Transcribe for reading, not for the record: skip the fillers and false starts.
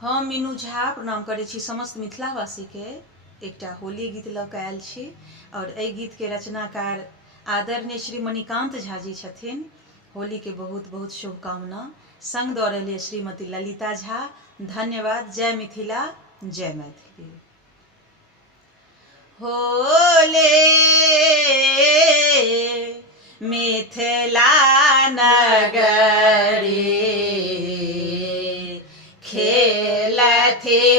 हम मीनू झा प्रणाम करै छी समस्त मिथिलावासी के एकटा होली गीत लऽ कऽ आयल छी और एहि गीत के रचनाकार आदरणीय श्री मणिकांत झा जी छथिन। होली के बहुत बहुत शुभकामना। संग दऽ रहल श्रीमती ललिता झा। धन्यवाद। जय मिथिला, जय मैथिली। होले मिथिला नगरी खेलथि